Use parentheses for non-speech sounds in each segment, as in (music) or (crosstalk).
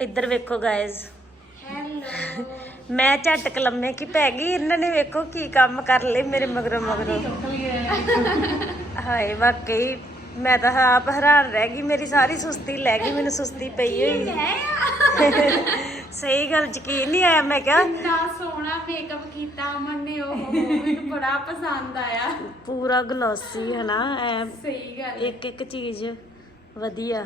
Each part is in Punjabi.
ਇੱਧਰ ਵੇਖੋ ਗਾਇਜ਼ ਹੈਲੋ ਮੈਂ ਝਟਕ ਲੰਮੇ ਕੀ ਪੈ ਗਈ ਇਹਨਾਂ ਨੇ ਵੇਖੋ ਕੀ ਕੰਮ ਕਰ ਲਏ ਮੇਰੇ ਮਗਰੋਂ ਮਗਰੋਂ। ਹਾਏ ਵਾਕਈ ਮੈਂ ਤਾਂ ਆਪ ਹੈਰਾਨ ਰਹਿ ਗਈ ਮੇਰੀ ਸਾਰੀ ਸੁਸਤੀ ਲੈ ਗਈ ਮੈਨੂੰ ਸੁਸਤੀ ਪਈ ਹੋਈ। ਸਹੀ ਗੱਲ ਯਕੀਨ ਨਹੀਂ ਆਇਆ ਮੈਂ ਕਿਹਾ। ਕਿੰਨਾ ਸੋਹਣਾ ਮੇਕਅਪ ਕੀਤਾ ਅਮਨ ਨੇ ਉਹ ਮੈਨੂੰ ਬੜਾ ਪਸੰਦ ਆਇਆ। ਪੂਰਾ ਗਲੋਸੀ ਹੈ ਨਾ ਸਹੀ ਗੱਲ। ਇੱਕ ਇੱਕ ਚੀਜ਼ ਵਧੀਆ।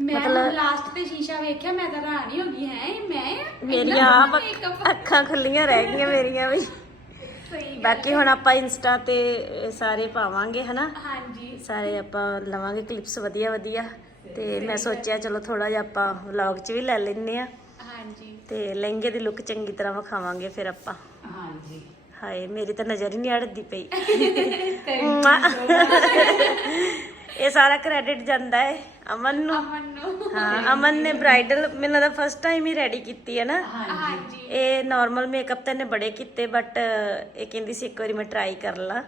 ਮੈਂ ਮਤਲਬ- ਲਾਸਟ ਤੇ ਸ਼ੀਸ਼ਾ ਵੇਖਿਆ ਮੈਂ ਤਾਂ ਹੈਰਾਨੀ ਹੋ ਗਈ ਹੈ ਇਹ ਮੈਂ ਮੇਰੀਆਂ ਆਪ ਅੱਖ- ਅੱਖਾਂ ਖੁੱਲੀਆਂ ਰਹਿ ਗਈਆਂ ਮੇਰੀਆਂ ਵੀ। ਸਹੀ ਗੱਲ ਬਾਕੀ ਹੁਣ ਆਪਾਂ ਇੰਸਟਾ ਤੇ ਇਹ ਸਾਰੇ ਪਾਵਾਂਗੇ ਹਨਾ? ਹਾਂਜੀ। ਸਾਰੇ ਆਪਾਂ ਲਵਾਂਗੇ ਕਲਿੱਪਸ ਵਧੀਆ ਵਧੀਆ ਤੇ ਮੈਂ ਸੋਚਿਆ ਚਲੋ ਥੋੜਾ ਜਿਹਾ ਆਪਾਂ ਵਲੌਗ 'ਚ ਵੀ ਲੈ ਲੈਨੇ ਆ ਹਾਂਜੀ। ਤੇ ਲਹਿੰਗੇ ਦੀ ਲੁੱਕ ਚੰਗੀ ਤਰ੍ਹਾਂ ਵਿਖਾਵਾਂਗੇ ਫਿਰ ਆਪਾਂ। ਹਾਂਜੀ। ਹਾਏ ਮੇਰੀ ਤਾਂ ਨਜ਼ਰ ਹੀ ਨਹੀਂ ਅੜਦੀ ਪਈ। (laughs) ਇਹ ਸਾਰਾ ਕ੍ਰੈਡਿਟ ਜਾਂਦਾ ਹੈ ਅਮਨ ਨੂੰ। ਅਮਨ ਨੂੰ। ਹਾਂ ਅਮਨ ਨੇ ਬ੍ਰਾਈਡਲ ਮੈਨੂੰ ਲੱਗਦਾ ਫਸਟ ਟਾਈਮ ਹੀ ਰੈਡੀ ਕੀਤੀ ਹੈ ਨਾ। ਹਾਂਜੀ। ਇਹ ਨਾਰਮਲ ਮੇਕਅਪ ਤਾਂ ਇਹਨੇ ਬੜੇ ਕੀਤੇ ਬਟ ਇਹ ਕਹਿੰਦੀ ਸੀ ਇੱਕ ਵਾਰੀ ਮੈਂ ਟਰਾਈ ਕਰ ਲਾਂ।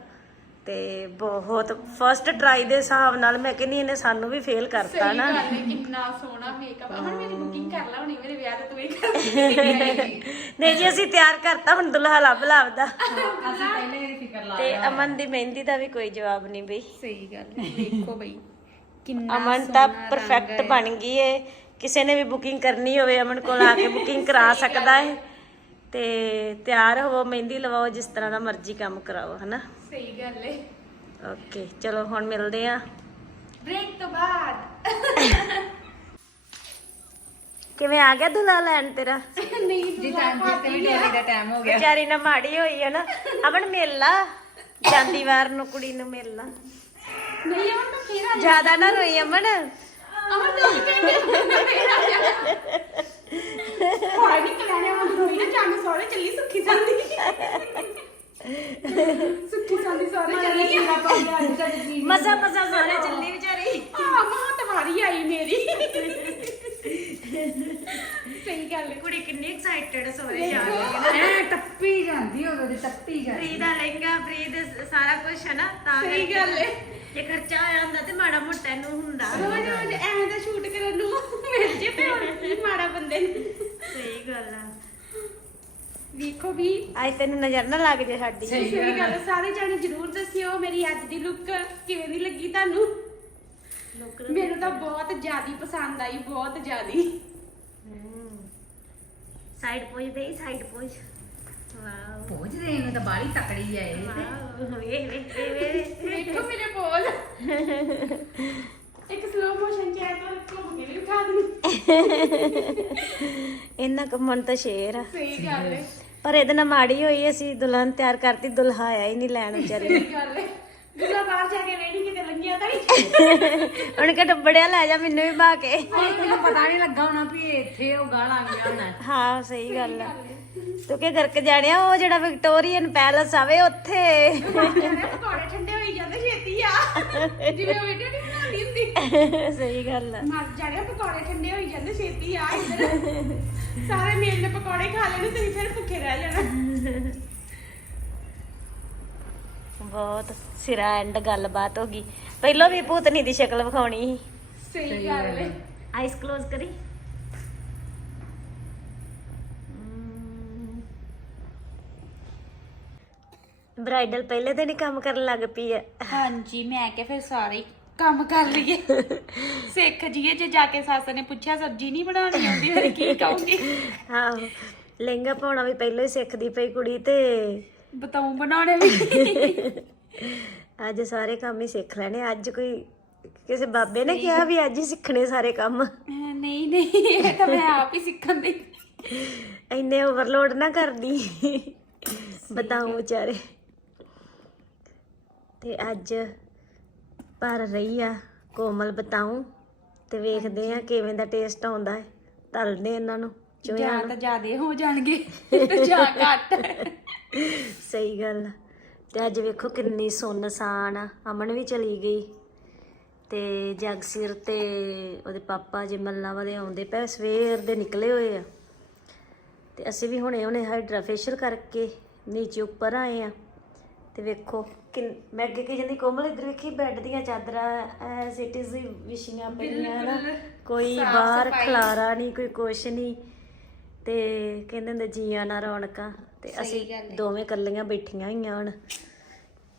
ਤੇ ਬਹੁਤ ਫਸਟ ਟਰਾਈ ਦੇ ਹਿਸਾਬ ਨਾਲ ਮੈਂ ਕਹਿੰਦੀ ਇਹਨੇ ਸਾਨੂੰ ਵੀ ਫੇਲ ਕਰਤਾ ਸਹੀ ਨਾ। ਗੱਲ ਹੈ ਕਿੰਨਾ ਸੋਹਣਾ ਮੇਕਅਪ ਅਮਨ ਮੇਰੀ ਬੁਕਿੰਗ ਕਰ ਲਾ ਹੁਣੀ ਮੇਰੇ ਵਿਆਹ ਤੇ ਤੂੰ ਹੀ ਕਰ (laughs) ਨਹੀਂ ਜੀ ਅਸੀਂ ਤਿਆਰ ਕਰਤਾ ਹੁਣ ਦੁल्हा ਲੱਭ ਲੱਭਦਾ ਅਸੀਂ ਪਹਿਲੇ ਹੀ ਫਿਕਰ ਲਾ ਤੇ ਅਮਨ ਦੀ ਮਹਿੰਦੀ ਦਾ ਵੀ ਕੋਈ ਜਵਾਬ ਨਹੀਂ ਬਈ। ਸਹੀ ਗੱਲ ਹੈ ਦੇਖੋ ਬਈ ਕਿੰਨਾ ਅਮਨ ਤਾਂ ਪਰਫੈਕਟ ਬਣ ਗਈ ਏ। ਕਿਸੇ ਨੇ ਵੀ ਬੁਕਿੰਗ ਕਰਨੀ ਹੋਵੇ ਅਮਨ ਕੋਲ ਆ ਕੇ ਬੁਕਿੰਗ ਕਰਾ ਸਕਦਾ ਹੈ ਤੇ ਤਿਆਰ ਹੋਵੋ ਮਹਿੰਦੀ ਲਵਾਓ ਜਿਸ ਤਰ੍ਹਾਂ ਦਾ ਮਰਜ਼ੀ ਕੰਮ ਕਰਾਓ ਹਨਾ? ਸਹੀ ਗੱਲ ਹੈ ਓਕੇ ਚਲੋ ਹੁਣ ਮਿਲਦੇ ਆ। ਬ੍ਰੇਕ ਤੋਂ ਬਾਅਦ। ਕਿਵੇਂ ਆ ਗਿਆ ਦੁल्हा ਲੈਣ ਤੇਰਾ? ਨਹੀਂ ਜੀ ਟਾਈਮ ਤੇ ਵੀ ਡੋਲੀ ਦਾ ਟਾਈਮ ਹੋ ਗਿਆ। ਵਿਚਾਰੀ ਨਾ ਮਾੜੀ ਹੋਈ ਹੈ ਨਾ। ਅਮਨ ਮਿਲ ਲਾ। ਜਾਂਦੀ ਵਾਰ ਨੂੰ ਕੁੜੀ ਨੂੰ ਮਿਲ ਲਾ। ਨਹੀਂ ਅਮਨ ਮੈਂ ਫੇਰ ਆ ਜ਼ਿਆਦਾ ਨਾ ਰੋਈ ਅਮਨ। ਅਮਨ ਦੋ ਘੰਟੇ ਫੇਰ ਆ ਜਾ ਕੋਈ ਨਹੀਂ ਕਲਾਣੇ ਅਮਨ ਰੋਈ ਨਾ ਚੰਗ ਸੋਹਣੇ ਚੱਲੀ ਸੁੱਖੀ ਸੰਦੀ ਸੁੱਖੀ ਸੰਦੀ ਸੋਹਣੇ ਚੱਲੀ ਮਜ਼ਾ ਮਜ਼ਾ ਸਾਰੇ ਚੱਲੀ ਵਿਚਾਰੀ। ਆ ਮਾਂ ਤਵਾਰੀ ਆਈ ਮੇਰੀ। ਸਹੀ ਗੱਲ ਹੈ ਕੁੜੀ ਕਿੰਨੀ ਐਕਸਾਈਟਡ ਸੋਰੇ ਜਾ ਰਹੀ ਹੈ ਐ ਟੱਪੀ ਜਾਂਦੀ ਉਦੋਂ ਦੀ ਟੱਪੀ ਜਾਂਦੀ। ਫਰੀ ਦਾ ਲਹਿੰਗਾ ਫਰੀ ਦੇ ਸਾਰਾ ਕੁਝ ਹੈ ਨਾ ਤਾਂ ਸਹੀ ਗੱਲ ਹੈ। ਜੇ ਖਰਚਾ ਆਇਆ ਹੁੰਦਾ ਤੇ ਮਾੜਾ ਮੋਟਾ ਇਹਨੂੰ ਹੁੰਦਾ। ਰੋਜ਼ ਰੋਜ਼ ਐਂ ਦਾ ਸ਼ੂਟ ਕਰਨ ਨੂੰ ਮਿਲ ਜੇ ਤੇ ਕੀ ਮਾੜਾ ਬੰਦੇ ਨੂੰ। ਸਹੀ ਗੱਲ ਆ। ਵੇਖੋ ਵੀ ਅੱਜ ਤੈਨੂੰ ਨਜ਼ਰ ਨਾ ਲੱਗ ਜੇ ਸਾਡੀ। ਸਹੀ ਗੱਲ ਹੈ। ਸਾਰੇ ਜਾਣੇ ਜਰੂਰ ਦੱਸਿਓ ਮੇਰੀ ਅੱਜ ਦੀ ਲੁੱਕ ਕਿਵੇਂ ਦੀ ਲੱਗੀ ਤੁਹਾਨੂੰ। ਮੈਨੂੰ ਤਾਂ ਬਹੁਤ ਜ਼ਿਆਦੀ ਪਸੰਦ ਆਈ ਬਹੁਤ ਜ਼ਿਆਦੀ। ਸਾਈਡ ਪੋਜ ਦੇ ਸਾਈਡ ਪੋਜ ਵਾਓ। ਪਹੁੰਚਦੇ ਇਹਨੂੰ ਤਾਂ ਬਾਲੀ ਤਕੜੀ ਆ ਇਹ। ਵਾਓ ਵੇ ਵੇ ਵੇ ਵੇਖੋ ਮੇਰੇ ਬੋਲ ਇੱਕ ਸਲੋ ਮੋਸ਼ਨ ਚ ਆਇਆ ਤਾਂ ਘੁੰਮ ਕੇ ਵੀ ਦਿਖਾ ਦੂੰ। (laughs) ਇੰਨਾ ਕਮਣ ਤਾਂ ਸ਼ੇਰ ਆ। ਸਹੀ ਗੱਲ ਹੈ ਪਰ ਇਹਦੇ ਨਾਲ ਮਾੜੀ ਹੋਈ ਅਸੀਂ ਦੁਲਹਨ ਤਿਆਰ ਕਰਤੀ ਦੁਲਹਾ ਆਇਆ ਹੀ ਨਹੀਂ ਲੈਣ ਵਿਚਾਰੇ ਸਹੀ ਗੱਲ ਹੈ ਬਾਹਰ ਜਾ ਕੇ ਰੇੜੀ ਕਿਤੇ ਲੰਗੀਆਂ ਤਾਂ ਨਹੀਂ। ਉਹਨੇ ਕਿਹਾ ਡੱਬੜਿਆ ਲੈ ਜਾ ਮੈਨੂੰ ਵੀ ਪਾ ਕੇ। ਮੈਨੂੰ ਪਤਾ ਨਹੀਂ ਲੱਗਾ ਹੋਣਾ ਵੀ ਇੱਥੇ ਉਹ ਗਾਲ ਆ ਗਿਆ ਹੋਣਾ। ਹਾਂ ਸਹੀ ਗੱਲ ਆ। ਤੂੰ ਕੀ ਕਰਕੇ ਜਾਣਿਆ? ਉਹ ਜਿਹੜਾ ਵਿਕਟੋਰੀਅਨ ਪੈਲਸ ਆਵੇ ਉੱਥੇ। ਪਕੌੜੇ ਠੰਡੇ ਹੋਈ ਜਾਂਦੇ ਛੇਤੀ ਆ। ਜਿਵੇਂ ਉਹ ਵੀਡੀਓ ਨਹੀਂ ਬਣਾਉਂਦੀ ਹੁੰਦੀ। ਸਹੀ ਗੱਲ ਆ। ਮਰ ਜਾਣੇ ਪਕੌੜੇ ਠੰਡੇ ਹੋਈ ਜਾਂਦੇ ਛੇਤੀ ਆ। ਇੱਧਰ ਸਾਰੇ ਮੇਲ ਨੇ ਪਕੌੜੇ ਖਾ ਲੈਣੇ ਤੁਸੀਂ ਫਿਰ ਭੁੱਖੇ ਰਹਿ ਜਾਣਾ ਬਹੁਤ ਸਿਰਾ ਐਂਡ ਗੱਲਬਾਤ ਹੋ ਗਈ। ਪਹਿਲਾਂ ਵੀ ਭੂਤਨੀ ਦੀ ਸ਼ਕਲ ਵਿਖਾਉਣੀ ਸੀ। ਸਹੀ ਗੱਲ ਹੈ ਆਈਸ ক্লোਜ਼ ਕਰੀ। ਬ੍ਰਾਈਡਲ ਪਹਿਲੇ ਦਿਨ ਹੀ ਕੰਮ ਕਰਨ ਲੱਗ ਪਈ ਹੈ ਹਾਂਜੀ ਮੈਂ ਕਿ ਫਿਰ ਸਾਰੇ ਹੀ ਕੰਮ ਕਰ ਲਈਏ। ਸਿੱਖ ਜੀਏ ਜੇ ਜਾ ਕੇ ਸੱਸ ਨੇ ਪੁੱਛਿਆ ਸਬਜ਼ੀ ਨਹੀਂ ਬਣਾਉਣੀ ਆਉਂਦੀ ਫਿਰ ਕੀ ਕਹੂੰਗੀ? ਹਾਂ ਲਹਿੰਗਾ ਪਾਉਣਾ ਵੀ ਪਹਿਲਾਂ ਹੀ ਸਿੱਖਦੀ ਪਈ ਕੁੜੀ ਤੇ। ਬਤਾਉ ਬਣਾਉਣੇ ਵੀ। ਅੱਜ ਸਾਰੇ ਕੰਮ ਹੀ ਸਿੱਖ ਲੈਣੇ। ਅੱਜ ਕੋਈ ਕਿਸੇ ਬਾਬੇ ਨੇ ਕਿਹਾ ਵੀ ਅੱਜ ਹੀ ਸਿੱਖਣੇ ਸਾਰੇ ਕੰਮ। ਨਹੀਂ ਨਹੀਂ ਇਹ ਤਾਂ ਮੈਂ ਆਪ ਹੀ ਸਿੱਖਣ ਦੀ। ਇੰਨੇ ਓਵਰਲੋਡ ਨਾ ਕਰਦੀ। ਬਤਾਉ ਵਿਚਾਰੇ। ਤੇ ਅੱਜ ਭਰ ਰਹੀ ਆ ਕੋਮਲ ਬਤਾਉ ਤੇ ਵੇਖਦੇ ਆ ਕਿਵੇਂ ਦਾ ਟੇਸਟ ਆਉਂਦਾ ਹੈ। ਤਲਦੇ ਇਹਨਾਂ ਨੂੰ ਚੁਇਆ ਤਾਂ ਜ਼ਿਆਦੇ ਹੋ ਜਾਣਗੇ। ਤੇ ਜਾਂ ਘੱਟ। ਗੱਲ। ਤੇ ਅੱਜ ਵੇਖੋ ਕਿੰਨੀ ਸੁੰਨਸਾਨ ਆ। ਅਮਨ ਵੀ ਚਲੀ ਗਈ। ਤੇ ਜਗਸੀਰ ਤੇ ਉਹਦੇ ਪਾਪਾ ਜੀ ਮੱਲਾਂ ਵਾਲੇ ਆਉਂਦੇ ਪਏ ਸਵੇਰ ਦੇ ਨਿਕਲੇ ਹੋਏ ਆ। ਤੇ ਅਸੀਂ ਵੀ ਹੁਣੇ ਹੁਣੇ ਹਾਈਡਰਾ ਫੇਸ਼ੀਅਲ ਕਰਕੇ ਨੀਚੇ ਉੱਪਰ ਆਏ ਆ। ਤੇ ਵੇਖੋ ਕਿੰਨ- ਮੈਂ ਅੱਗੇ ਕੀ ਜਾਂਦੀ ਕੋਮਲ ਇੱਧਰ ਵੇਖੀ ਬੈੱਡ ਦੀਆਂ ਚਾਦਰਾਂ ਐਸ ਇਟ ਇਜ਼ ਵਿਛੀਆਂ ਪਈਆਂ ਨਾ। ਕੋਈ ਬਾਹਰ। ਖਲਾਰਾ ਨਹੀਂ ਕੋਈ ਕੁਛ ਨਹੀਂ ਤੇ ਕਹਿੰਦੇ ਹੁੰਦੇ ਜੀਆਂ ਨਾ ਰੌਣਕਾਂ। ਤੇ ਅਸੀਂ। ਦੋਵੇਂ ਕੱਲੀਆਂ ਬੈਠੀਆਂ ਹੋਈਆਂ ਹੁਣ।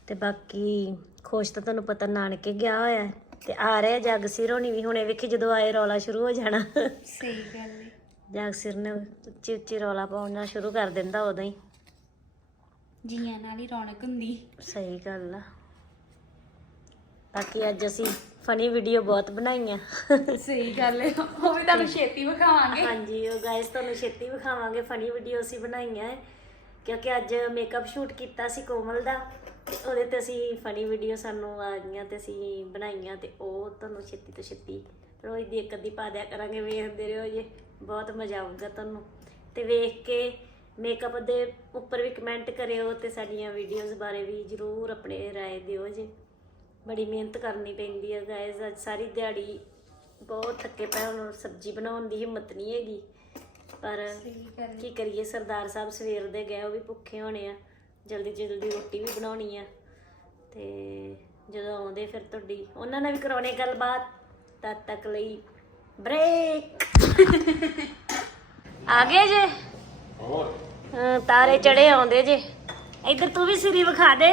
ਤੇ ਬਾਕੀ ਖੁਸ਼ ਤਾਂ ਤੁਹਾਨੂੰ ਪਤਾ ਨਾਨਕੇ ਗਿਆ ਹੋਇਆ। ਤੇ ਆ ਰਿਹਾ ਜਗਸੀਰ ਹੋਣੀ ਵੀ ਹੁਣੇ ਵੇਖੀ ਜਦੋਂ ਆਏ ਰੌਲਾ ਸ਼ੁਰੂ ਹੋ ਜਾਣਾ। ਸਹੀ ਗੱਲ ਹੈ ਜਗਸੀਰ ਨੇ ਉੱਚੀ ਉੱਚੀ ਰੌਲਾ ਪਾਉਣਾ ਸ਼ੁਰੂ ਕਰ ਦਿੰਦਾ ਉਦੋਂ ਹੀ। ਜੀਆਂ ਨਾਲ ਹੀ ਰੌਣਕ ਹੁੰਦੀ। ਸਹੀ ਗੱਲ ਆ। ਬਾਕੀ ਅੱਜ ਅਸੀਂ ਫਨੀ ਵੀਡੀਓ ਬਹੁਤ ਬਣਾਈਆਂ। ਸਹੀ ਗੱਲ ਹੈ ਉਹ ਵੀ ਤੁਹਾਨੂੰ ਛੇਤੀ ਵਿਖਾਵਾਂਗੇ। ਹਾਂਜੀ ਉਹ ਗਾਇਸ ਤੁਹਾਨੂੰ ਛੇਤੀ ਵਿਖਾਵਾਂਗੇ। ਫਨੀ ਵੀਡੀਓ ਅਸੀਂ ਬਣਾਈਆਂ ਹੈ। ਕਿਉਂਕਿ ਅੱਜ ਮੇਕਅਪ ਸ਼ੂਟ ਕੀਤਾ ਸੀ ਕੋਮਲ ਦਾ ਤੇ ਉਹਦੇ ਤੇ ਅਸੀਂ ਫਨੀ ਵੀਡੀਓ ਸਾਨੂੰ ਆ ਗਈਆਂ ਤੇ ਅਸੀਂ ਬਣਾਈਆਂ ਤੇ ਉਹ ਤੁਹਾਨੂੰ ਛੇਤੀ ਤੋਂ ਛੇਤੀ ਰੋਜ਼ ਦੀ ਇੱਕ ਅੱਧੀ ਪਾ ਦਿਆ ਕਰਾਂਗੇ ਵੇਖਦੇ ਰਹੋ ਜੇ ਬਹੁਤ ਮਜ਼ਾ ਆਊਗਾ ਤੁਹਾਨੂੰ ਤੇ ਵੇਖ ਕੇ ਮੇਕਅਪ ਦੇ ਉੱਪਰ ਵੀ ਕਮੈਂਟ ਕਰਿਓ ਤੇ ਸਾਡੀਆਂ ਵੀਡੀਓਜ਼ ਬਾਰੇ ਵੀ ਜਰੂਰ ਆਪਣੇ رائے ਦਿਓ ਜੇ ਬੜੀ ਮਿਹਨਤ ਕਰਨੀ ਪੈਂਦੀ ਹੈ ਗਾਇਸ ਅੱਜ ਸਾਰੀ ਦਿਹਾੜੀ ਬਹੁਤ ਥੱਕੇ ਪਏ ਹੁਣ ਸਬਜ਼ੀ ਬਣਾਉਣ ਦੀ ਹਿੰਮਤ ਨਹੀਂ ਹੈਗੀ ਪਰ ਕੀ ਕਰੀਏ ਸਰਦਾਰ ਸਾਹਿਬ ਸਵੇਰ ਦੇ ਗਏ ਉਹ ਵੀ ਭੁੱਖੇ ਹੋਣੇ ਆ। ਜਲਦੀ ਜਲਦੀ ਰੋਟੀ ਵੀ ਬਣਾਉਣੀ ਆ। ਤੇ ਜਦੋਂ ਆਉਂਦੇ ਫਿਰ ਤੁਹਾਡੀ ਉਹਨਾਂ ਨਾਲ ਵੀ ਕਰਾਉਣੇ ਗੱਲਬਾਤ ਤਦ ਤੱਕ ਲਈ ਬ੍ਰੇਕ ਆ ਗਏ ਜੇ? ਹਾਂ, ਤਾਰੇ ਚੜੇ ਆਉਂਦੇ ਜੇ। ਇੱਧਰ ਤੂੰ ਵੀ ਸਿਰੀ ਵਿਖਾ ਦੇ।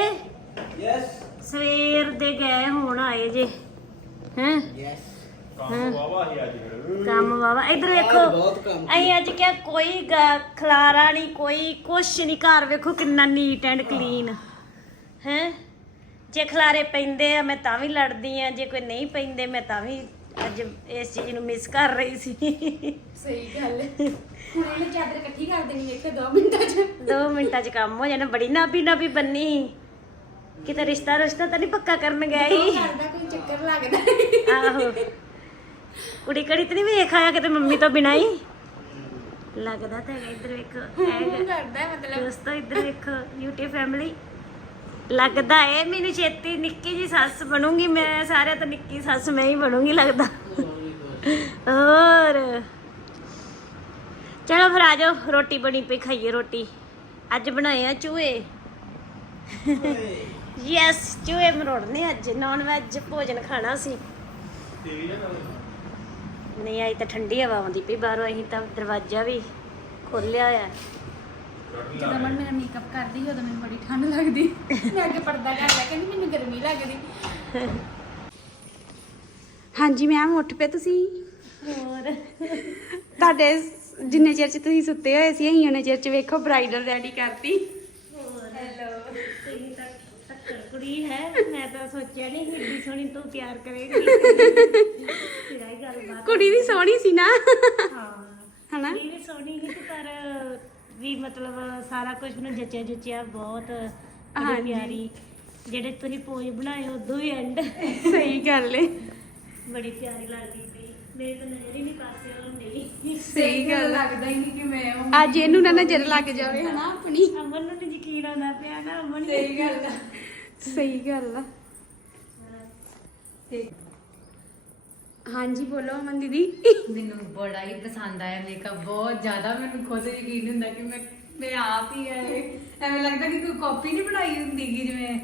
ਯੈਸ ਸਵੇਰ ਦੇ ਗਏ ਹੁਣ ਆਏ ਜੇ। ਹੈਂ? ਯੈਸ ਹਾਂ ਵਾਵਾ ਹੀ ਅੱਜ। ਫਿਰ ਕੰਮ ਵਾਵਾ ਇੱਧਰ ਵੇਖੋ ਬਹੁਤ ਕੰਮ ਅਸੀਂ ਅੱਜ ਕਿਹਾ ਕੋਈ ਗ- ਖਲਾਰਾ ਨਹੀਂ ਕੋਈ ਕੁਛ ਨਹੀਂ। ਘਰ ਵੇਖੋ ਕਿੰਨਾ ਨੀਟ ਐਂਡ ਕਲੀਨ ਹੈ? ਜੇ ਖਲਾਰੇ ਪੈਂਦੇ ਆ ਮੈਂ ਤਾਂ ਵੀ ਲੜਦੀ ਆ। ਜੇ ਕੋਈ ਨਹੀਂ ਪੈਂਦੇ ਮੈਂ ਤਾਂ ਵੀ ਅੱਜ ਇਸ ਚੀਜ਼ ਨੂੰ ਮਿਸ ਕਰ ਰਹੀ ਸੀ। ਸਹੀ ਗੱਲ ਹੈ ਹੁਣ ਇਹਨੇ ਚਾਦਰ ਇਕੱਠੀ ਕਰ ਦੇਣੀ ਵੇਖੋ 2 ਮਿੰਟਾਂ 'ਚ। 2 ਮਿੰਟਾਂ 'ਚ ਕੰਮ ਹੋ ਜਾਣਾ। ਬੜੀ ਨਾਬੀ ਨਾਬੀ ਬੰਨੀ ਕਿਤੇ ਰਿਸ਼ਤਾ ਰਿਸ਼ਤਾ ਤਾਂ ਨਹੀਂ ਪੱਕਾ ਕਰਨ ਗਿਆ ਸੀ? ਕਰਦਾ ਕੋਈ ਚੱਕਰ ਲੱਗਦਾ ਆਹੋ। ਕੁੜੀ ਕੜੀ ਤੇ ਨਹੀਂ ਵੇਖ ਆਇਆ ਕਿਤੇ ਮੰਮੀ ਤੋਂ ਬਿਨਾਂ ਹੀ? ਲੱਗਦਾ ਤਾਂ ਹੈਗਾ ਇੱਧਰ ਵੇਖੋ ਹੈਗਾ। ਕਰਦਾ ਮਤਲਬ ਦੋਸਤੋ ਇੱਧਰ ਵੇਖੋ YouTube ਫੈਮਿਲੀ ਲੱਗਦਾ ਏ ਮੈਨੂੰ ਛੇਤੀ ਨਿੱਕੀ ਜੀ ਸੱਸ ਬਣੂੰਗੀ ਮੈਂ ਸਾਰਿਆਂ ਤੋਂ ਨਿੱਕੀ ਸੱਸ ਮੈਂ ਹੀ ਬਣੂੰਗੀ ਲੱਗਦਾ। ਹੋਰ। ਚਲੋ ਫਿਰ ਆ ਜਾਓ ਰੋਟੀ ਬਣੀ ਪਈ ਖਾਈਏ ਰੋਟੀ। ਅੱਜ ਬਣਾਏ ਆ ਚੂਹੇ। ਯੈਸ ਚੂਹੇ ਮਰੋੜਨੇ ਅੱਜ ਨਾਨ ਵੈਜ ਭੋਜਨ ਖਾਣਾ ਸੀ। ਨਹੀਂ ਆਈ ਤਾਂ ਠੰਡੀ ਹਵਾ ਆਉਂਦੀ ਪਈ ਬਾਹਰੋਂ ਅਸੀਂ ਤਾਂ ਦਰਵਾਜ਼ਾ ਵੀ ਖੋਲਿਆ ਹੋਇਆ। ਜਦੋਂ ਮਨ ਮੇਰਾ ਮੇਕਅਪ ਕਰਦੀ ਉਦੋਂ ਮੈਨੂੰ ਬੜੀ ਠੰਡ ਲੱਗਦੀ। ਮੈਂ ਅੱਗੇ ਪਰਦਾ ਕਰ ਲਿਆ ਕਹਿੰਦੀ ਮੈਨੂੰ ਗਰਮੀ ਲੱਗਦੀ। ਹਾਂਜੀ ਮੈਮ ਉੱਠ ਪਏ ਤੁਸੀਂ? ਹੋਰ। ਤੁਹਾਡੇ ਜਿੰਨੇ ਚਿਰ ਚ ਤੁਸੀਂ ਸੁੱਤੇ ਹੋਏ ਸੀ ਅਸੀਂ ਉਹਨੇ ਚਿਰ ਚ ਵੇਖੋ ਬ੍ਰਾਈਡਲ ਰੈਡੀ ਕਰਤੀ ਹੈਲੋ ਤੇਰੀ ਤਾਂ ਟੱਕਰ ਕੁੜੀ ਹੈ ਮੈਂ ਤਾਂ ਸੋਚਿਆ ਨਹੀਂ ਕਿ ਏਡੀ ਸੋਹਣੀ ਤੂੰ ਪਿਆਰ ਕਰੇਗੀ। ਗੱਲਬਾਤ ਕੁੜੀ ਵੀ ਸੋਹਣੀ ਸੀ ਨਾ। ਹਾਂ ਹਨਾ? ਕੁੜੀ ਵੀ ਸੋਹਣੀ ਨਹੀਂ ਤੇ ਪਰ ਵੀ ਮਤਲਬ ਸਾਰਾ ਕੁਝ ਮੈਨੂੰ ਜੱਚਿਆ ਜੁੱਚਿਆ ਬਹੁਤ ਹਾਂਜੀ। ਪਿਆਰੀ। ਜਿਹੜੇ ਤੁਸੀਂ ਪੋਜ ਬਣਾਏ ਉਦੋਂ ਹੀ ਐਂਡ ਸਹੀ ਗੱਲ ਏ। ਬੜੀ ਪਿਆਰੀ ਲੱਗਦੀ ਪਈ ਮੇਰੇ ਤਾਂ ਨਜ਼ਰ ਹੀ ਨਹੀਂ ਪਾਸੇ ਹੁੰਦੀ ਸਹੀ ਗੱਲ ਲੱਗਦਾ ਹੀ ਨਹੀਂ ਕਿ ਮੈਂ ਅੱਜ ਇਹਨੂੰ ਨਾ ਨਜ਼ਰ ਲੱਗ ਜਾਵੇ ਹਨਾ ਆਪਣੀ। ਅਮਨ ਨੂੰ ਤਾਂ ਯਕੀਨ ਆਉਂਦਾ ਪਿਆ ਨਾ ਅਮਨ ਸਹੀ ਗੱਲ ਆ। ਸਹੀ ਗੱਲ ਆ। ਹਾਂਜੀ ਬੋਲੋ ਅਮਨ ਦੀਦੀ। ਮੈਨੂੰ ਬੜਾ ਹੀ ਪਸੰਦ ਆਇਆ ਮੇਕਅਪ ਬਹੁਤ ਜ਼ਿਆਦਾ ਮੈਨੂੰ ਖੁਦ ਯਕੀਨ ਹੁੰਦਾ ਕਿ ਮੈਂ ਮੈਂ ਆਪ ਹੀ ਹੈ ਇਹ। ਐਵੇਂ ਲੱਗਦਾ ਕਿ ਕੋਈ ਕਾਪੀ ਨਹੀਂ ਬਣਾਈ ਹੁੰਦੀ ਕਿ ਜਿਵੇਂ।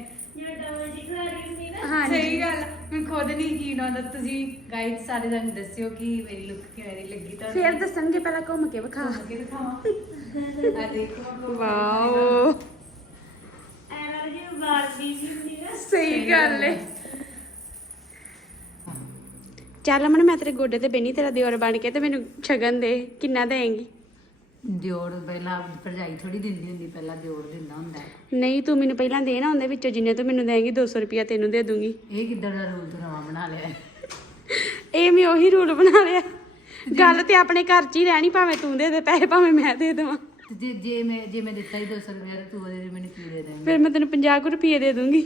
ਹਾਂਜੀ। ਸਹੀ ਗੱਲ ਆ, ਮੈਨੂੰ ਖੁਦ ਨਹੀਂ ਯਕੀਨ ਆਉਂਦਾ। ਤੁਸੀਂ ਗਾਈਡ ਸਾਰੇ ਜਣ ਦੱਸਿਓ ਕਿ ਮੇਰੀ ਲੁੱਕ ਕਿਵੇਂ ਦੀ ਲੱਗੀ ਤੁਹਾਨੂੰ? ਫੇਰ ਦੱਸਣਗੇ ਪਹਿਲਾਂ ਘੁੰਮ ਕੇ ਵਿਖਾ। ਅੱਗੇ ਦਿਖਾਵਾਂ। ਆ ਦੇਖੋ ਵਾਓ। ਐਨਾ ਜੀ ਹੁੰਦੀ ਨਾ ਸਹੀ ਗੱਲ ਏ। ਚੱਲ ਅਮਨ ਮੈਂ ਤੇਰੇ ਗੋਡੇ ਤੇ ਬੈਣੀ ਤੇਰਾ ਦਿਓਰ ਬਣ ਕੇ ਤੇ ਮੈਨੂੰ ਛਗਨ ਦੇ ਕਿੰਨਾ ਦੇਂਗੀ ਦਿਓੜ ਪਹਿਲਾਂ ਭਰਜਾਈ ਥੋੜੀ ਦਿੰਦੀ ਹੁੰਦੀ ਪਹਿਲਾਂ ਦਿਓੜ ਦਿੰਦਾ ਹੁੰਦਾ। ਹੈ। ਨਹੀਂ ਤੂੰ ਮੈਨੂੰ ਪਹਿਲਾਂ ਦੇ ਨਾ ਉਹਦੇ ਵਿੱਚੋਂ ਜਿੰਨੇ ਤੂੰ ਮੈਨੂੰ ਦੇਂਗੀ 200 ਰੁਪਿਆ ਤੈਨੂੰ ਦੇ ਦੂੰਗੀ। ਇਹ ਕਿੱਦਾਂ ਦਾ ਰੂਲ ਤੂੰ ਨਵਾਂ ਬਣਾ ਲਿਆ। ਹੈ? ਇਹ ਮੈਂ ਉਹੀ ਰੂਲ ਬਣਾ ਲਿਆ। ਗੱਲ ਤੇ ਆਪਣੇ ਘਰ 'ਚ ਹੀ ਰਹਿਣੀ ਭਾਵੇਂ ਤੂੰ ਦੇ ਦੇ ਪੈਸੇ ਭਾਵੇਂ ਮੈਂ ਦੇ ਦੇਵਾਂ। ਤੇ ਜੇ ਜੇ ਮੈਂ ਜੇ ਮੈਂ ਦਿੱਤਾ ਹੀ 200 ਰੁਪਏ ਤਾਂ ਤੂੰ ਉਹਦੇ ਲਈ ਮੈਨੂੰ ਕੀ ਦੇ ਦੇਂਗੀ। ਫਿਰ ਮੈਂ ਤੈਨੂੰ 50 ਰੁਪਏ ਦੇ ਦੂੰਗੀ।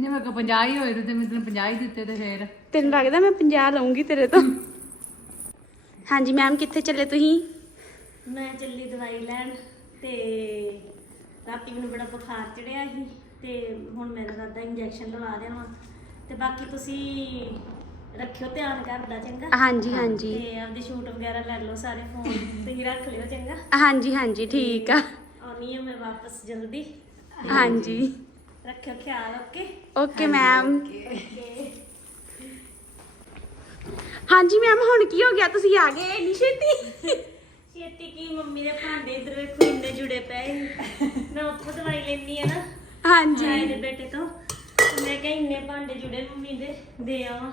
ਜੇ ਮੇਰੇ ਕੋਲ 50 ਹੀ ਹੋਏ ਤੇ ਮੈਂ ਤੈਨੂੰ 50 ਹੀ ਦਿੱਤੇ ਤੇ ਫੇਰ। ਤੈਨੂੰ ਲੱਗਦਾ ਮੈਂ 50 ਲਵਾਂਗੀ ਤੇਰੇ ਤੋਂ? ਹਾਂਜੀ ਮੈਮ ਕਿੱਥੇ ਚੱਲੇ ਤੁਸੀਂ? ਮੈਂ ਚੱਲੀ ਦਵਾਈ ਲੈਣ ਤੇ ਰਾਤੀ ਮੈਨੂੰ ਬੜਾ ਬੁਖਾਰ ਚੜਿਆ ਸੀ ਤੇ ਹੁਣ ਮੇਰਾ ਦਾਦਾ ਇੰਜੈਕਸ਼ਨ ਲਵਾ ਦੇਣਾ ਤੇ ਬਾਕੀ ਤੁਸੀਂ ਰੱਖਿਓ ਧਿਆਨ ਕਰਦਾ ਚੰਗਾ। ਹਾਂਜੀ ਹਾਂਜੀ। ਤੇ ਆਪਦੇ ਸ਼ੂਟ ਵਗੈਰਾ ਲੈ ਲਓ ਸਾਰੇ ਫੋਨ ਤੁਸੀਂ ਰੱਖ ਲਿਓ ਚੰਗਾ। ਹਾਂਜੀ ਹਾਂਜੀ ਠੀਕ ਆ। ਆਉਣੀ ਆ ਮੈਂ ਵਾਪਸ ਜਲਦੀ। ਹਾਂਜੀ। ਰੱਖਿਓ ਖਿਆਲ ਓਕੇ? ਓਕੇ ਮੈਮ ਹਾਂਜੀ ਮੈਮ ਹੁਣ ਕੀ ਹੋ ਗਿਆ? ਤੁਸੀਂ ਆ ਗਏ ਇੰਨੀ ਛੇਤੀ? ਛੇਤੀ ਕੀ ਮੰਮੀ ਦੇ ਭਾਂਡੇ ਇਧਰ ਵੇਖੋ ਇੰਨੇ ਜੁੜੇ ਪਏ ਮੈਂ ਉੱਥੋਂ ਦਵਾਈ ਲੈਣੀ ਆ ਨਾ। ਹਾਂਜੀ। ਦੇ ਬੇਟੇ ਤੋਂ। ਤੇ ਮੈਂ ਕਿਹਾ ਇੰਨੇ ਭਾਂਡੇ ਜੁੜੇ ਮੰਮੀ ਦੇ ਦੇ ਆਵਾਂ।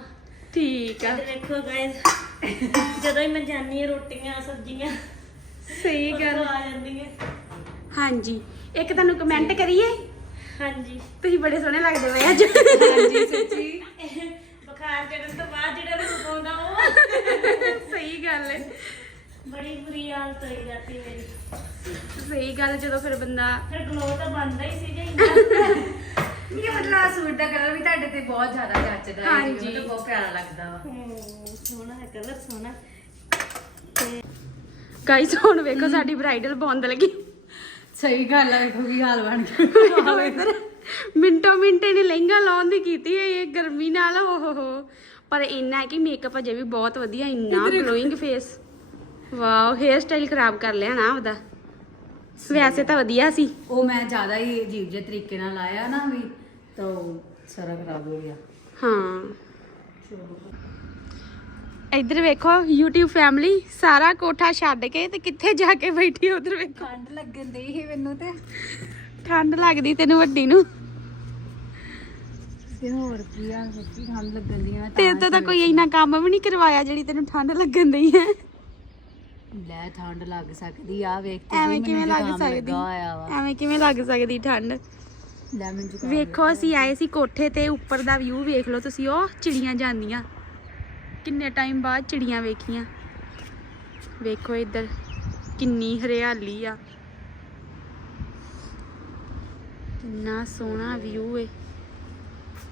ਠੀਕ ਆ। ਵੇਖੋ ਗਾਇਸ ਜਦੋਂ ਹੀ ਮੈਂ ਜਾਨੀ ਆ ਰੋਟੀਆਂ ਸਬਜ਼ੀਆਂ ਸਹੀ ਗੱਲ। ਉਦੋਂ ਆ ਜਾਂਦੀਆਂ ਹਾਂਜੀ। ਇੱਕ ਤੁਹਾਨੂੰ ਕਮੈਂਟ ਕਰੀਏ? ਹਾਂਜੀ। ਤੁਸੀਂ ਬੜੇ ਸੋਹਣੇ ਲੱਗਦੇ ਪਏ ਅੱਜ। ਹਾਂਜੀ ਸੱਚੀ। ਬੁਖਾਰ ਚੜਨ ਤੋਂ ਬਾਅਦ ਜਿਹੜਾ ਰੂਪ ਆਉਂਦਾ ਉਹ। ਸਹੀ ਗੱਲ ਹੈ ਬੜੀ ਬੁਰੀ ਹਾਲਤ ਹੋਈ ਜਾਂਦੀ ਮੇਰੀ। ਸਹੀ ਗੱਲ ਜਦੋਂ ਫਿਰ ਬੰਦਾ ਫਿਰ ਗਲੋ ਤਾਂ ਬੰਦਾ ਹੀ ਸੀ ਜੇ ਇੰਨਾ। ਇਹ ਮਤਲਬ ਆਹ ਸੂਟ ਦਾ ਕਲਰ ਵੀ ਤੁਹਾਡੇ ਤੇ ਬਹੁਤ ਜ਼ਿਆਦਾ ਜੱਚਦਾ ਹੈ ਹਾਂਜੀ। ਜਿਵੇਂ ਮਤਲਬ ਬਹੁਤ ਪਿਆਰਾ ਲੱਗਦਾ ਵਾ। ਸੋਹਣਾ ਹੈ ਕਲਰ ਸੋਹਣਾ। ਗਾਈਸ ਹੁਣ ਵੇਖੋ ਸਾਡੀ ਬ੍ਰਾਈਡਲ ਬੌਂਦ ਲੱਗੀ। ਸਹੀ ਗੱਲ ਹੈ ਵੇਖੋ ਕੀ ਹਾਲ ਬਣ ਗਿਆ। ਇਧਰ। ਮਿੰਟੋ ਮਿੰਟੇ ਨੇ ਲਹਿੰਗਾ ਲਾਉਣ ਦੀ ਕੀਤੀ ਹੈ ਇਹ ਗਰਮੀ ਨਾਲ ਓ ਹੋ ਹੋ ਪਰ ਇੰਨਾ ਹੈ ਕਿ ਮੇਕਅਪ ਅਜੇ ਵੀ ਬਹੁਤ ਵਧੀਆ ਇੰਨਾ glowing face wow hair style ਖਰਾਬ ਕਰ ਲਿਆ ਨਾ ਉਹਦਾ ਵੈਸੇ ਤਾਂ ਵਧੀਆ ਸੀ। ਉਹ ਮੈਂ ਜ਼ਿਆਦਾ ਹੀ ਅਜੀਬ ਜਿਹੇ ਤਰੀਕੇ ਨਾਲ ਲਾਇਆ ਨਾ ਵੀ ਹੋ ਇੱਧਰ ਵੇਖੋ YouTube ਫੈਮਿਲੀ ਸਾਰਾ ਕੋਠਾ ਛੱਡ ਕੇ ਤੇ ਕਿੱਥੇ ਜਾ ਕੇ ਬੈਠੀ ਉਧਰ ਵੇਖੋ। ਠੰਡ ਲੱਗਣ ਦੀ ਹੀ ਮੈਨੂੰ ਤੇ। ਠੰਡ ਲੱਗਦੀ ਤੈਨੂੰ ਵੱਡੀ ਨੂੰ। ਤੇ ਹੋਰ ਕੀ ਆ ਸੱਚੀ ਠੰਡ ਲੱਗਣ ਦੀ ਆ ਤੇ ਤੋਂ ਤਾਂ ਕੋਈ ਇੰਨਾ ਕੰਮ ਵੀ ਨਹੀਂ ਕਰਵਾਇਆ ਜਿਹੜੀ ਤੈਨੂੰ ਠੰਡ ਲੱਗਣ ਦੀ ਹੈ। ਲੈ ਠੰਡ ਲੱਗ ਸਕਦੀ ਆ ਵੇਖ ਤੇ ਐਵੇਂ ਕਿਵੇਂ ਲੱਗ ਜ਼ੁਕਾਮ ਸਕਦੀ? ਲੱਗਾ ਹੋਇਆ ਵਾ। ਐਵੇਂ ਕਿਵੇਂ ਲੱਗ ਸਕਦੀ ਠੰਡ? ਵੇਖੋ ਅਸੀਂ ਆਏ ਸੀ ਕੋਠੇ ਤੇ ਉੱਪਰ ਦਾ ਵਿਊ ਵੇਖ ਲਓ ਤੁਸੀਂ ਉਹ ਚਿੜੀਆਂ ਜਾਂਦੀਆਂ। ਕਿੰਨੇ ਟਾਈਮ ਬਾਅਦ ਚਿੜੀਆਂ ਵੇਖੀਆਂ। ਵੇਖੋ ਇੱਧਰ ਕਿੰਨੀ ਹਰਿਆਲੀ ਆ। ਕਿੰਨਾ ਸੋਹਣਾ ਵਿਊ ਹੈ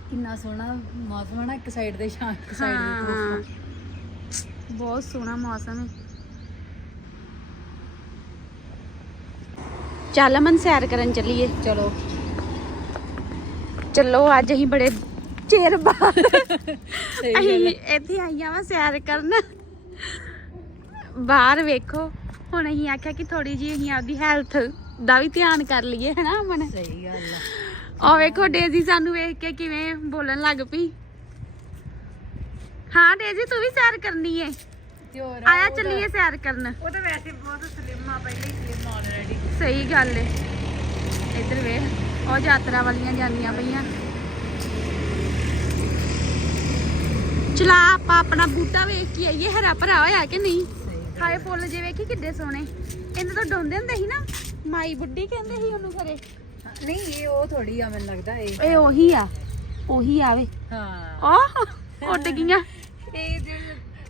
ਕਿੰਨਾ ਸੋਹਣਾ ਮੌਸਮ ਹੈ ਨਾ ਇੱਕ ਸਾਈਡ ਦੇ ਸ਼ਾਂ ਇੱਕ ਸਾਈਡ ਦੇ ਬਹੁਤ ਸੋਹਣਾ ਮੌਸਮ ਹੈ ਚੱਲ ਮਨ ਸੈਰ ਕਰਨ ਚੱਲੀਏ। ਚਲੋ। ਚਲੋ ਅੱਜ ਅਸੀਂ ਬੜੇ ਚਿਰ ਬਾਅਦ ਅਸੀਂ ਇੱਥੇ ਆਈਆਂ ਵਾ ਸੈਰ ਕਰਨ। ਬਾਹਰ ਵੇਖੋ ਹੁਣ ਅਸੀਂ ਆਖਿਆ ਕਿ ਥੋੜੀ ਜੀ ਅਸੀਂ ਆਪਦੀ ਹੈਲਥ ਦਾ ਵੀ ਧਿਆਨ ਕਰ ਲਈਏ ਹਨਾ ਮਨ ਸਹੀ ਗੱਲ ਆ। ਉਹ ਵੇਖੋ ਡੇਜ਼ੀ ਸਾਨੂੰ ਵੇਖ ਕੇ ਕਿਵੇਂ ਬੋਲਣ ਲੱਗ ਪਈ। ਹਾਂ ਡੇਜ਼ੀ ਤੂੰ ਵੀ ਸੈਰ ਕਰਨੀ ਏ। ਆਇਆ ਚੱਲੀਏ ਸੈਰ ਕਰਨ। ਉਹ ਤਾਂ ਵੈਸੇ ਬਹੁਤ ਸਲਿਮ ਆ ਪਹਿਲੇ ਹੀ ਸਲਿਮ ਆਲਰੇਡੀ ਸਹੀ ਗੱਲ ਏ। ਇੱਧਰ ਵੇਖ। ਉਹ ਯਾਤਰਾ ਵਾਲੀਆਂ ਜਾਂਦੀਆਂ ਪਈਆਂ। ਚਲਾ ਆਪਾਂ ਆਪਣਾ ਬੂਟਾ ਵੇਖ ਕੇ ਆਈਏ ਹਰਾ ਭਰਾ ਹੋਇਆ ਕਿ ਨਹੀਂ? ਹਾਏ ਫੁੱਲ ਜੇ ਵੇਖੀ ਕਿੱਡੇ ਸੋਹਣੇ। ਇਹਨਾਂ ਤੋਂ ਡੋਂਦੇ ਹੁੰਦੇ ਸੀ ਨਾ ਮਾਈ ਬੁੱਢੀ ਕਹਿੰਦੇ ਸੀ ਉਹਨੂੰ ਖਰੇ ਨਹੀਂ ਇਹ ਉਹ ਥੋੜੀ ਆ ਮੈਨੂੰ ਲੱਗਦਾ ਇਹ। ਇਹ ਉਹੀ ਆ ਉਹੀ ਆਵੇ ਹਾਂ। ਆਹ ਉੱਡ ਗਈਆਂ। ਇਹ ਜੇ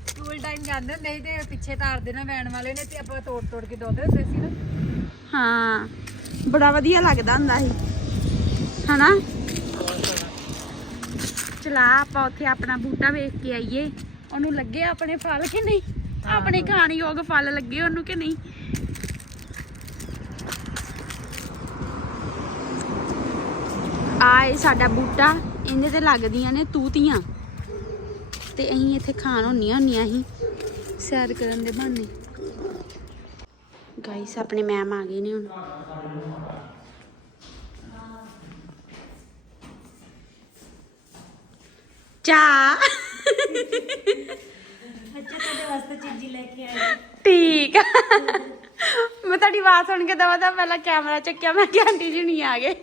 ਸਕੂਲ ਟਾਈਮ ਜਾਂਦੇ ਹੁੰਦੇ ਸੀ ਤੇ ਪਿੱਛੇ ਤਾਰ ਦੇਣਾ ਵੈਨ ਵਾਲੇ ਨੇ ਤੇ ਆਪਾਂ ਤੋੜ ਤੋੜ ਕੇ ਦੋਦੇ ਹੁੰਦੇ ਸੀ ਨਾ। ਹਾਂ ਬੜਾ ਵਧੀਆ ਲੱਗਦਾ ਹੁੰਦਾ ਸੀ। ਹਨਾ? ਚਲਾ ਆਪਾਂ ਉੱਥੇ ਆਪਣਾ ਬੂਟਾ ਵੇਖ ਕੇ ਆਈਏ। ਉਹਨੂੰ ਲੱਗੇ ਆਪਣੇ ਫਲ ਕਿ ਨਹੀਂ? ਆਪਣੇ ਖਾਣ ਯੋਗ ਫਲ ਲੱਗੇ ਉਹਨੂੰ ਕਿ ਨਹੀਂ? ਆਏ ਸਾਡਾ ਬੂਟਾ ਇਹਦੇ ਤੇ ਲੱਗਦੀਆਂ ਨੇ ਤੂਤੀਆਂ। ਤੇ ਅਸੀਂ ਇੱਥੇ ਖਾਣ ਹੁੰਨੀਆਂ ਹੁੰਨੀਆਂ ਅਸੀਂ ਸੈਰ ਕਰਨ ਦੇ ਬਹਾਨੇ। ਗਾਈਸ ਆਪਣੇ ਮੈਮ ਆ ਗਏ ਨੇ ਹੁਣ। ਚਾ ਅੱਛਾ ਤੁਹਾਡੇ ਵਾਸਤੇ ਚੀਜ਼ੀ ਲੈ ਕੇ ਆਈ ਠੀਕ ਆ। ਮੈਂ ਤੁਹਾਡੀ ਆਵਾਜ਼ ਸੁਣ ਕੇ ਦਵਾ ਦਾ ਪਹਿਲਾਂ ਕੈਮਰਾ ਚੱਕਿਆ ਮੈਂ ਕਿ ਆਂਟੀ ਜੀ ਨਹੀਂ ਆ ਗਏ।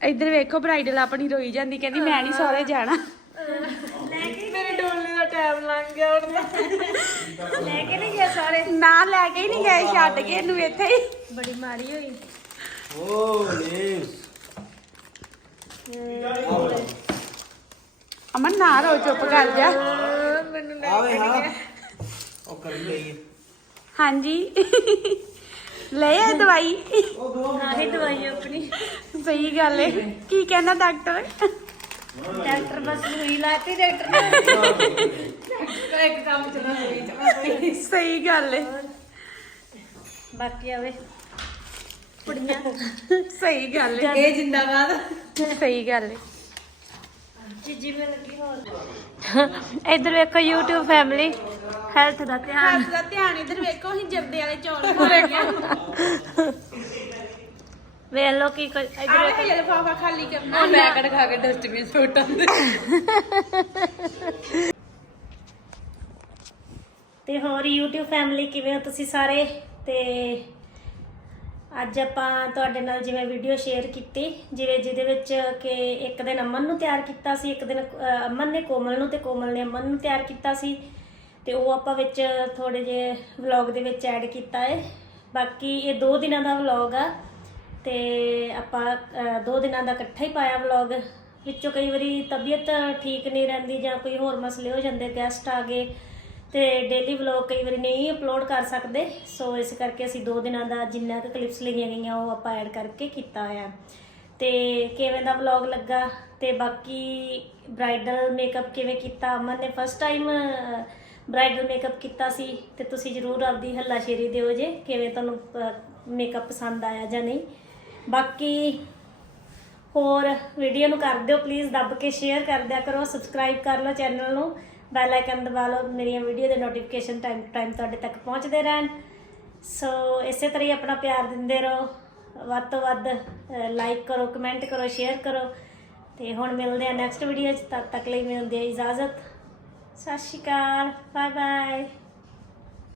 ਇੱਧਰ ਵੇਖੋ ਬ੍ਰਾਈਡਲ ਆਪਣੀ ਰੋਈ ਜਾਂਦੀ ਕਹਿੰਦੀ ਮੈਂ ਨਹੀਂ ਸਹੁਰੇ ਜਾਣਾ। ਮੇਰੇ ਡੋਲਨੇ ਦਾ ਟਾਈਮ ਲੰਘ ਗਿਆ ਹੁਣ। ਲੈ ਕੇ ਨਹੀਂ ਗਿਆ ਸਾਰੇ ਨਾ ਲੈ ਕੇ ਹੀ ਨਹੀਂ ਗਏ ਛੱਡ ਕੇ ਇਹਨੂੰ ਇੱਥੇ ਹੀ। ਬੜੀ ਮਾਰੀ ਹੋਈ। Leaves. ਅਮਨ ਨਾ ਰੋ ਚੁੱਪ ਕਰ ਜਾ। ਆਵੇ ਹਾਂ। ਉਹ ਕਰ ਲਈ ਹਾਂਜੀ। ਲੈ ਆ ਦਵਾਈ। ਆਹੀ ਦਵਾਈ ਆਪਣੀ। ਸਹੀ ਗੱਲ ਏ। ਕੀ ਕਹਿੰਦਾ ਡਾਕਟਰ? ਡਾਕਟਰ ਬਸ ਸੂਈ ਲਾਤੀ ਡਾਕਟਰ ਨੇ। ਇੱਕ ਕੰਮ ਚਲਾ ਰਹੀ ਸਹੀ ਗੱਲ ਏ। ਬਾਕੀ ਆਵੇ। ਕੁੜੀਆਂ। ਸਹੀ ਗੱਲ ਏ। ਇਹ ਜਿੰਦਾਬਾਦ। ਸਹੀ ਗੱਲ ਏ। ਚੀਜ਼ੀ ਮੇ ਲੱਗੀ ਹੋਰ। ਇੱਧਰ ਵੇਖੋ YouTube ਫੈਮਿਲੀ ਹੈਲਥ ਦਾ ਧਿਆਨ। ਹੱਥ ਦਾ ਧਿਆਨ ਇਧਰ ਵੇਖੋ ਅਸੀਂ ਜਰਦੇ ਵਾਲੇ ਚੌਲ ਖਾ ਰਹੇ ਹਾਂ ਵੇਖ ਲਓ ਕੀ ਕੋਈ ਆ ਵੇ ਇਹ ਲਫਾਫਾ ਖਾਲੀ ਕਰਨਾ ਉਹ ਪੈਕਟ ਖਾ ਕੇ ਡਸਟਬਿਨ ਸੁੱਟ ਆਉਂਦੇ। ਤੇ ਹੋਰ YouTube ਫੈਮਿਲੀ ਕਿਵੇਂ ਹੋ ਤੁਸੀਂ ਸਾਰੇ? ਤੇ ਅੱਜ ਆਪਾਂ ਤੁਹਾਡੇ ਨਾਲ ਜਿਵੇਂ ਵੀਡੀਓ ਸ਼ੇਅਰ ਕੀਤੀ ਜਿਵੇਂ ਜਿਹਦੇ ਵਿੱਚ ਕਿ ਇੱਕ ਦਿਨ ਅਮਨ ਨੂੰ ਤਿਆਰ ਕੀਤਾ ਸੀ ਇੱਕ ਦਿਨ ਅਮਨ ਨੇ ਕੋਮਲ ਨੂੰ ਤੇ ਕੋਮਲ ਨੇ ਅਮਨ ਨੂੰ ਤਿਆਰ ਕੀਤਾ ਸੀ ਤੇ ਉਹ ਆਪਾਂ ਵਿੱਚ ਥੋੜੇ ਜਿਹੇ ਵਲੌਗ ਦੇ ਵਿੱਚ ਐਡ ਕੀਤਾ ਹੈ ਬਾਕੀ ਇਹ ਦੋ ਦਿਨਾਂ ਦਾ ਵਲੌਗ ਆ ਤੇ ਆਪਾਂ ਅ, ਦੋ ਦਿਨਾਂ ਦਾ ਇਕੱਠਾ ਹੀ ਪਾਇਆ ਵਲੌਗ ਵਿੱਚੋਂ ਕਈ ਵਾਰੀ ਤਬੀਅਤ ਠੀਕ ਨਹੀਂ ਰਹਿੰਦੀ ਜਾਂ ਕੋਈ ਹੋਰ ਮਸਲੇ ਹੋ ਜਾਂਦੇ ਗੈਸਟ ਆ ਗਏ ਤੇ ਡੇਲੀ ਵਲੌਗ ਕਈ ਵਾਰੀ ਨਹੀਂ ਅਪਲੋਡ ਕਰ ਸਕਦੇ। ਸੋ ਇਸ ਕਰਕੇ ਅਸੀਂ ਦੋ ਦਿਨਾਂ ਦਾ ਜਿੰਨਾ ਕੁ ਕਲਿੱਪਸ ਲਈਆਂ ਗਈਆਂ, ਉਹ ਆਪਾਂ ਐਡ ਕਰਕੇ ਕੀਤਾ ਹੋਇਆ। ਤੇ ਕਿਵੇਂ ਦਾ ਵਲੌਗ ਲੱਗਾ? ਤੇ ਬਾਕੀ ਬ੍ਰਾਈਡਲ ਮੇਕਅਪ ਕਿਵੇਂ ਕੀਤਾ? ਅਮਨ ਨੇ ਫਸਟ ਟਾਈਮ ਬ੍ਰਾਈਡਲ ਮੇਕਅਪ ਕੀਤਾ ਸੀ। ਤੇ ਤੁਸੀਂ ਜਰੂਰ ਆਪਦੀ ਹੱਲਾਸ਼ੇਰੀ ਦਿਓ ਜੇ ਕਿਵੇਂ ਤੁਹਾਨੂੰ ਮੇਕਅਪ ਪਸੰਦ ਆਇਆ ਜਾਂ ਨਹੀਂ। ਬਾਕੀ ਹੋਰ ਵੀਡੀਓ ਨੂੰ ਕਰ ਦਿਓ ਪਲੀਜ਼ ਦੱਬ ਕੇ ਸ਼ੇਅਰ ਕਰ ਦਿਆ ਕਰੋ ਸਬਸਕ੍ਰਾਈਬ ਕਰ ਲਓ ਚੈਨਲ ਨੂੰ। ਬੈਲ ਆਈਕਨ ਦਬਾ ਲਓ, ਮੇਰੀਆਂ ਵੀਡੀਓ ਦੇ ਨੋਟੀਫਿਕੇਸ਼ਨ ਟਾਈਮ ਟੂ ਟਾਈਮ ਤੁਹਾਡੇ ਤੱਕ ਪਹੁੰਚਦੇ ਰਹਿਣ। ਸੋ ਇਸੇ ਤਰ੍ਹਾਂ ਹੀ ਆਪਣਾ ਪਿਆਰ ਦਿੰਦੇ ਰਹੋ। ਵੱਧ ਤੋਂ ਵੱਧ ਲਾਈਕ ਕਰੋ ਕਮੈਂਟ ਕਰੋ ਸ਼ੇਅਰ ਕਰੋ। ਤੇ ਹੁਣ ਮਿਲਦੇ ਆ ਨੈਕਸਟ ਵੀਡੀਓ 'ਚ। ਤਦ ਤੱਕ ਲਈ ਮਿਲਦੀ ਹੈ ਇਜਾਜ਼ਤ। ਸਤਿ ਸ਼੍ਰੀ ਅਕਾਲ। Bye bye